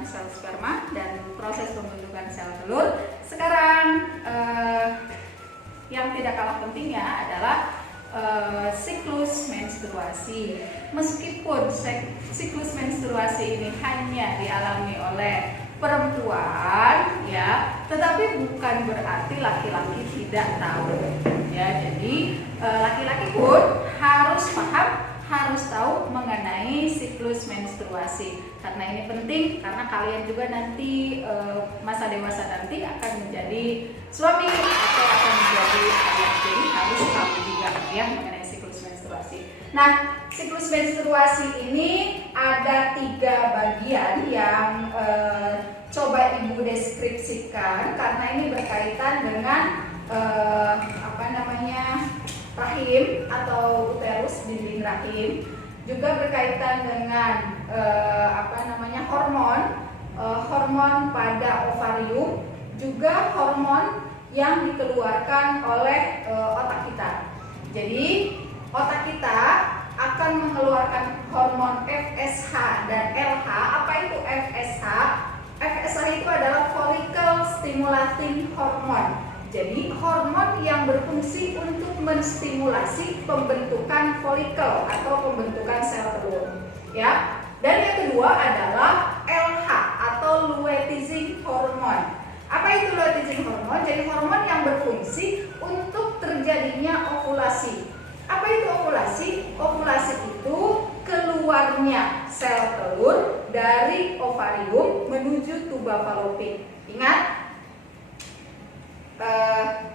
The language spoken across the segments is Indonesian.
pembentukan sel sperma dan proses pembentukan sel telur. Sekarang yang tidak kalah pentingnya adalah siklus menstruasi. Meskipun siklus menstruasi ini hanya dialami oleh perempuan, ya, tetapi bukan berarti laki-laki tidak tahu. Ya, jadi laki-laki pun harus paham, harus tahu mengenai siklus menstruasi. Karena ini penting, karena kalian juga nanti masa dewasa nanti akan menjadi suami atau akan menjadi ayah. Jadi harus tahu juga ya mengenai siklus menstruasi. Nah, siklus menstruasi ini ada 3 bagian yang coba Ibu deskripsikan karena ini berkaitan dengan rahim atau uterus, dinding rahim, juga berkaitan dengan hormon pada ovarium, juga hormon yang dikeluarkan oleh otak kita. Jadi otak kita akan mengeluarkan hormon FSH dan LH. Apa itu FSH? FSH itu adalah follicle stimulating hormone. Jadi hormon yang berfungsi untuk menstimulasi pembentukan folikel atau pembentukan sel telur, ya. Dan yang kedua adalah LH atau luteinizing hormone. Apa itu luteinizing hormone? Jadi hormon yang berfungsi untuk terjadinya ovulasi. Apa itu ovulasi? Ovulasi itu keluarnya sel telur dari ovarium menuju tuba falopik. Ingat?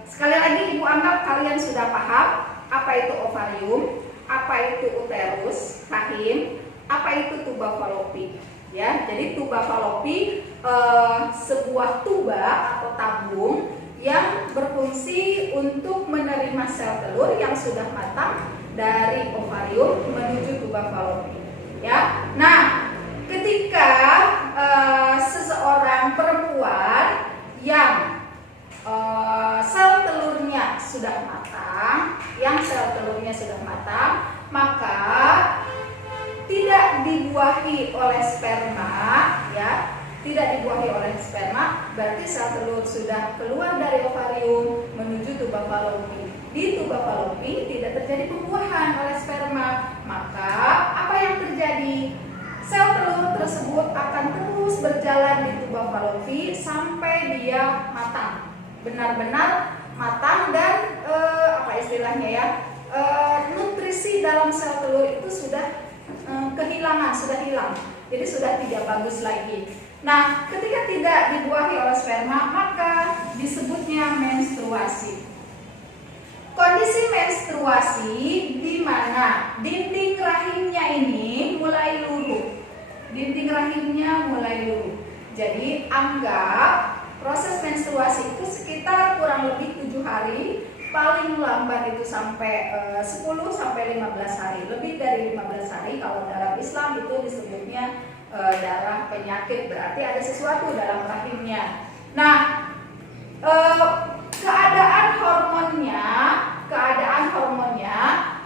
Sekali lagi Ibu anggap kalian sudah paham apa itu ovarium, apa itu uterus, rahim, apa itu tuba falopik. Ya, jadi tuba falopik sebuah tuba atau tabung yang berfungsi untuk menerima sel telur yang sudah matang dari ovarium menuju tuba falopik. Ya, nah ketika seseorang perempuan yang sel telurnya sudah matang, maka tidak dibuahi oleh sperma, ya, berarti sel telur sudah keluar dari ovarium menuju tuba falopik. Di tuba falopik tidak terjadi pembuahan oleh sperma, maka apa yang terjadi? Sel telur tersebut akan terus berjalan di tuba falopik sampai dia matang. Benar-benar matang dan nutrisi dalam sel telur itu sudah hilang, jadi sudah tidak bagus lagi. Nah, ketika tidak dibuahi oleh sperma, maka disebutnya menstruasi. Kondisi menstruasi di mana dinding rahimnya ini mulai luruh. Jadi anggap proses menstruasi itu sekitar kurang lebih 7 hari, paling lambat itu sampai 10 sampai 15 hari. Lebih dari 15 hari kalau dalam Islam itu disebutnya darah penyakit, berarti ada sesuatu dalam rahimnya. Nah, keadaan hormonnya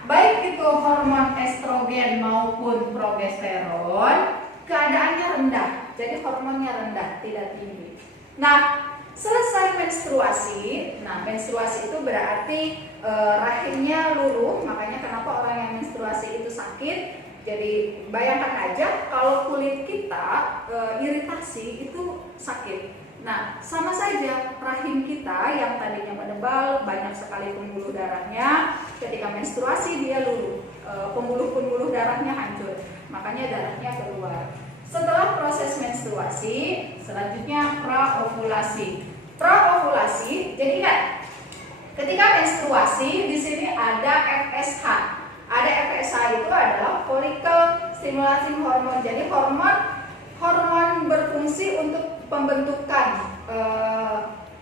baik itu hormon estrogen maupun progesteron keadaannya rendah. Jadi hormonnya rendah, tidak tinggi. Nah, selesai menstruasi. Nah, menstruasi itu berarti rahimnya luruh. Makanya kenapa orang yang menstruasi itu sakit. Jadi bayangkan aja kalau kulit kita iritasi itu sakit. Nah, sama saja rahim kita yang tadinya menebal, banyak sekali pembuluh darahnya, ketika menstruasi dia luruh, pembuluh darahnya hancur, makanya darahnya keluar. Setelah proses menstruasi, selanjutnya praovulasi. Jadi ingat, ketika menstruasi di sini ada FSH. Ada FSH itu adalah follicle stimulating hormone. Jadi hormon berfungsi untuk pembentukan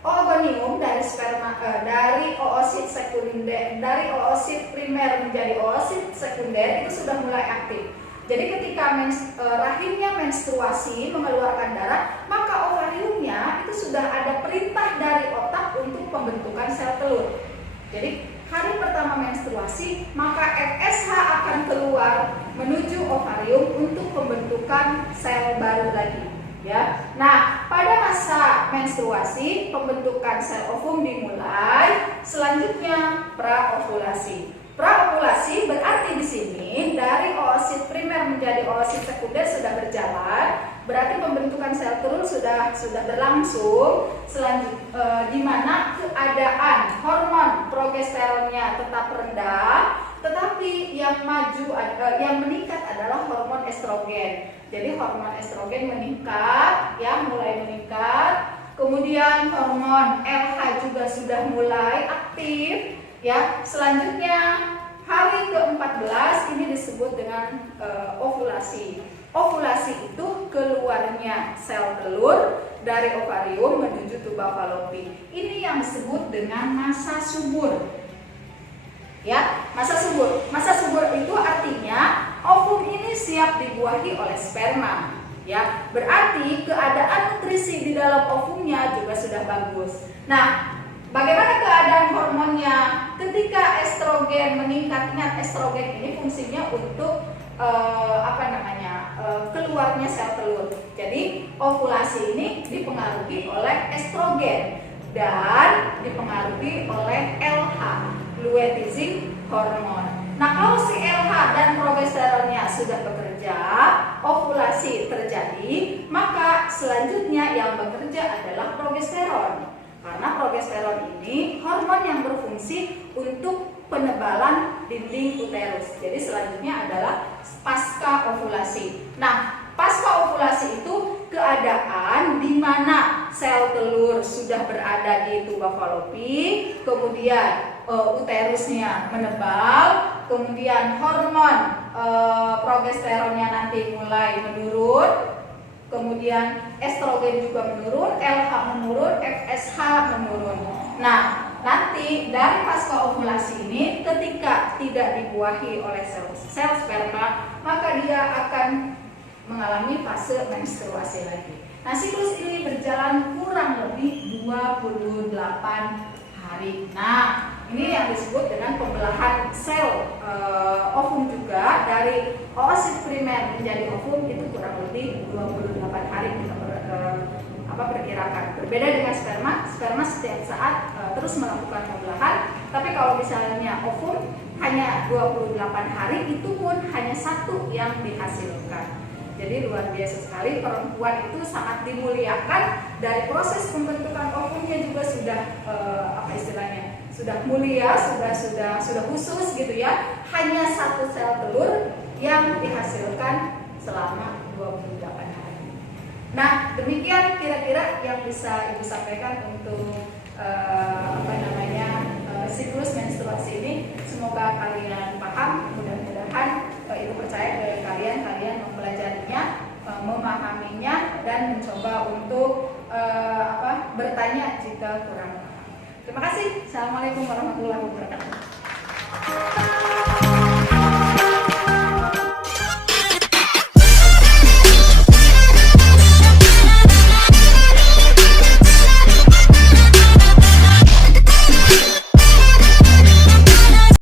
oogonium dari sperma, dari oosit sekunder, dari oosit primer menjadi oosit sekunder itu sudah mulai aktif. Jadi ketika rahimnya menstruasi mengeluarkan darah, maka ovariumnya itu sudah ada perintah dari otak untuk pembentukan sel telur. Jadi hari pertama menstruasi, maka FSH akan keluar menuju ovarium untuk pembentukan sel baru lagi. ya. Nah, pada masa menstruasi pembentukan sel ovum dimulai, selanjutnya praovulasi. Praovulasi berarti di sini dari oosit primer menjadi oosit sekunder sudah berjalan, berarti pembentukan sel telur sudah berlangsung. Di mana keadaan hormon progesteronnya tetap rendah, tetapi yang meningkat adalah hormon estrogen. Jadi hormon estrogen meningkat, ya, mulai meningkat. Kemudian hormon LH juga sudah mulai aktif. Ya, selanjutnya hari ke-14 ini disebut dengan ovulasi. Ovulasi itu keluarnya sel telur dari ovarium menuju tuba fallopi. Ini yang disebut dengan masa subur. Ya, masa subur. Masa subur itu artinya ovum ini siap dibuahi oleh sperma. Ya, berarti keadaan nutrisi di dalam ovumnya juga sudah bagus. Nah, bagaimana keadaan hormonnya? Ketika estrogen meningkat, ingat estrogen ini fungsinya untuk keluarnya sel telur. Jadi ovulasi ini dipengaruhi oleh estrogen dan dipengaruhi oleh LH, luteinizing hormon. Nah, kalau si LH dan progesteronnya sudah bekerja, ovulasi terjadi, maka selanjutnya yang bekerja adalah progesteron. Karena progesteron ini hormon yang berfungsi untuk penebalan dinding uterus. Jadi selanjutnya adalah pasca ovulasi. Nah, pasca ovulasi itu keadaan di mana sel telur sudah berada di tuba fallopi, kemudian uterusnya menebal, kemudian hormon progesteronnya nanti mulai menurun. Kemudian estrogen juga menurun, LH menurun, FSH menurun. Nah, nanti dari pasca ovulasi ini ketika tidak dibuahi oleh sel sperma, maka dia akan mengalami fase menstruasi lagi. Nah, siklus ini berjalan kurang lebih 28 hari. Nah, ini yang disebut dengan pembelahan sel ovum juga dari oosit primer menjadi ovum itu kurang lebih 28 hari kita perkirakan. Berbeda dengan sperma setiap saat terus melakukan pembelahan, tapi kalau misalnya ovum hanya 28 hari itu pun hanya satu yang dihasilkan. Jadi luar biasa sekali, perempuan itu sangat dimuliakan. Dari proses pembentukan ovumnya juga sudah sudah mulia, sudah khusus gitu ya. Hanya satu sel telur yang dihasilkan selama 28 hari. Nah, demikian kira-kira yang bisa Ibu sampaikan untuk siklus menstruasi ini. Semoga kalian paham, mudah-mudahan Ibu percaya bahwa kalian mempelajarinya, memahaminya, dan mencoba untuk bertanya jika kurang paham. Terima kasih. Assalamualaikum warahmatullahi wabarakatuh.